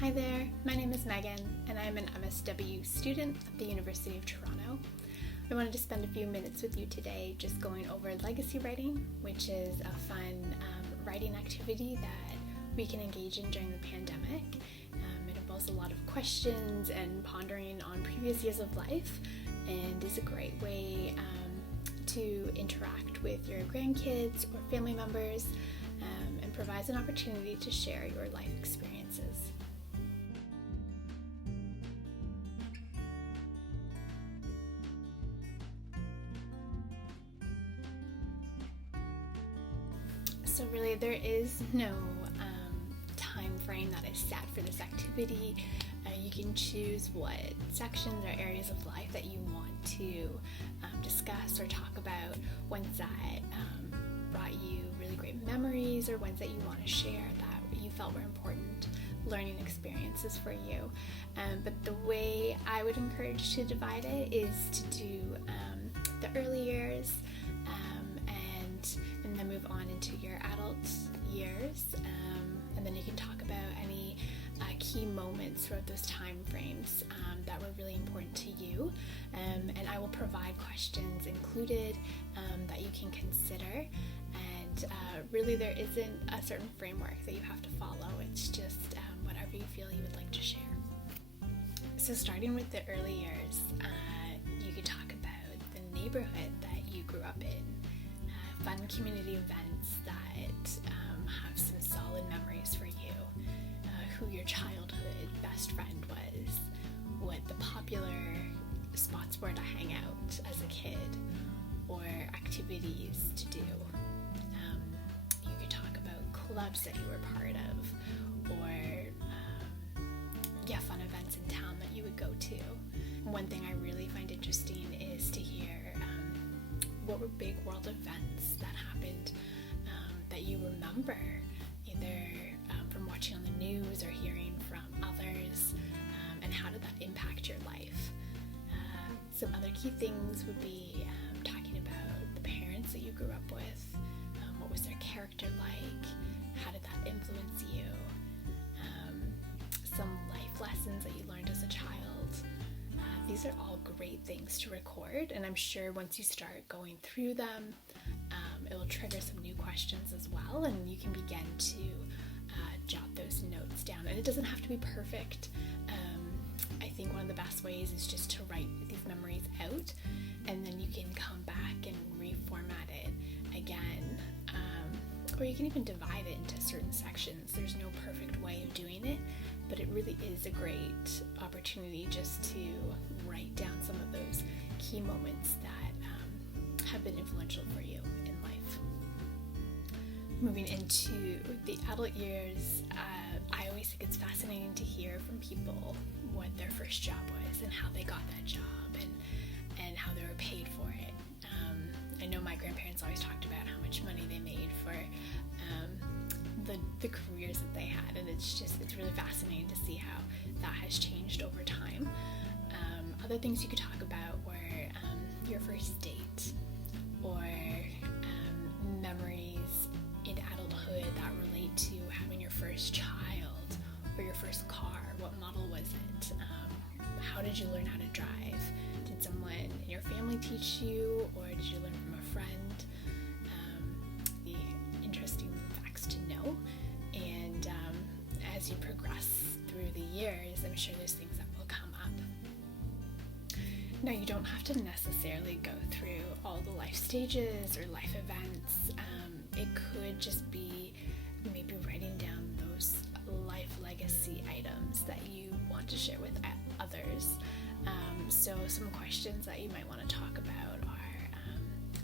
Hi there, my name is Megan and I'm an MSW student at the University of Toronto. I wanted to spend a few minutes with you today just going over legacy writing, which is a fun writing activity that we can engage in during the pandemic. It involves a lot of questions and pondering on previous years of life and is a great way to interact with your grandkids or family members and provides an opportunity to share your life experiences. So really there is no time frame that is set for this activity. You can choose what sections or areas of life that you want to discuss or talk about, ones that brought you really great memories or ones that you want to share that you felt were important learning experiences for you. But the way I would encourage to divide it is to do the early years and then move on into your adult years, and then you can talk about any key moments throughout those time frames that were really important to you, and I will provide questions included that you can consider, and really there isn't a certain framework that you have to follow. It's just whatever you feel you would like to share. So starting with the early years, you could talk about the neighborhood that you grew up in, fun community events that have some solid memories for you, who your childhood best friend was, what the popular spots were to hang out as a kid, or activities to do. You could talk about clubs that you were part of, or fun events in town that you would go to. One thing I really find interesting is to hear what were big world events that happened that you remember, either from watching on the news or hearing from others, and how did that impact your life? Some other key things would be talking about the parents that you grew up with, what was their character like, how did that influence you, some life lessons that you learned as a child. These are all great things to record, and I'm sure once you start going through them, it will trigger some new questions as well, and you can begin to jot those notes down. And it doesn't have to be perfect. I think one of the best ways is just to write these memories out, and then you can come back and reformat it again, or you can even divide it into certain sections. There's no perfect way of doing it, but it really is a great opportunity just to write down some of those key moments that have been influential for you in life. Moving into the adult years, I always think it's fascinating to hear from people what their first job was and how they got that job and how they were paid for it. I know my grandparents always talked about how much money they made for the careers that they had, and it's really fascinating to see how that has changed over time. Other things you could talk about were your first date, or memories in adulthood that relate to having your first child or your first car. What model was it? How did you learn how to drive? Did someone in your family teach you, or did you learn from a friend? The interesting facts to know. And as you progress through the years, I'm sure there's things that will come up. Now, you don't have to necessarily go through all the life stages or life events. It could just be maybe writing down those life legacy items that you want to share with others. So some questions that you might want to talk about are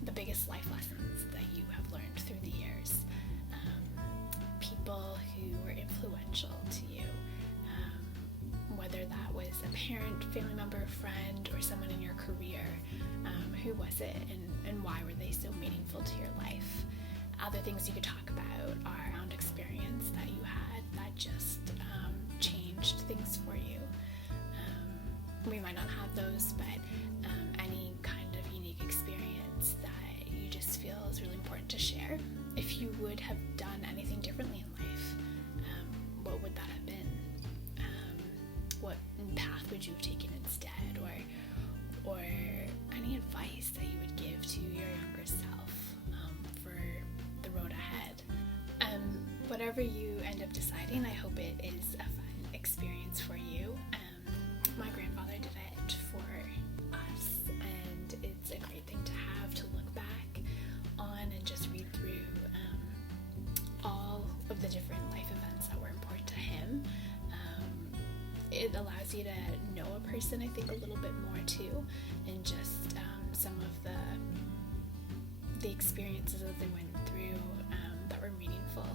the biggest life lessons that you have learned through the years, people who were influential to you, whether that was a parent, family member, friend, or someone in your career. Who was it, and why were they so meaningful to your life? Other things you could talk about are around experience that you had that just changed things for you. We might not have those, but any kind of unique experience that you just feel is really important to share. If you would have done anything differently in life, what would that have been? path would you have taken instead, or any advice that you would give to your younger self for the road ahead. Whatever you end up deciding, I hope it is a fun experience for you. My grandfather did it for us, and it's a great thing to have to look back on and just read through all of the different life events that were important to him. It allows you to know a person, I think, a little bit more too, and just some of the experiences that they went through that were meaningful.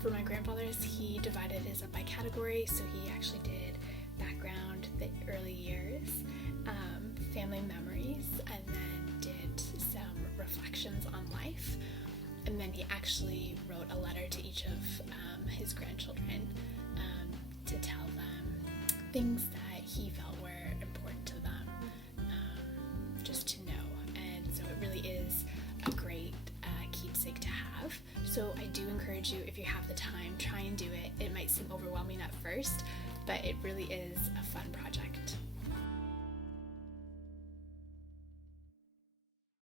For my grandfathers, he divided his up by category, so he actually did background, the early years, family memories, and then did some reflections on life. And then he actually wrote a letter to each of his grandchildren to tell them things that he felt were important to them, just to know. And so it really is a great keepsake to have. So I do encourage you, if you have the time, try and do it. It might seem overwhelming at first, but it really is a fun project.